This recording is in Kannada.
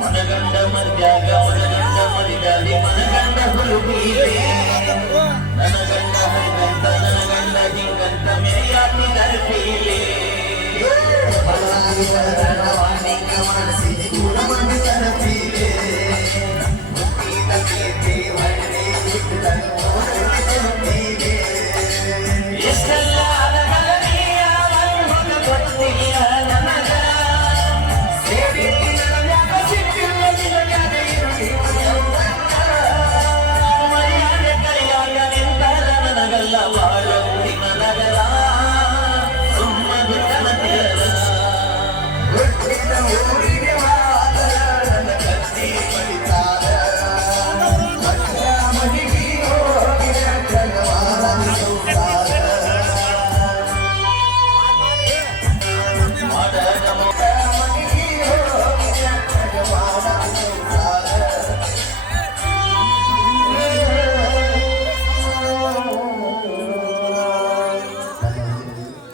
ಮನಗಂಡ ಮದ್ಯಾಗ ಮನಗಂಡ ಮರಿದಾಲಿ ಮನಗಂಡ ಹುಡುಗಿಯೇ ನನಗಂಡ ಹರಿಗಂಡ ನನಗಂಡ ಹಿಂಗಂಡ ಮೇಯಾತಿ ನರಪಿಯೇ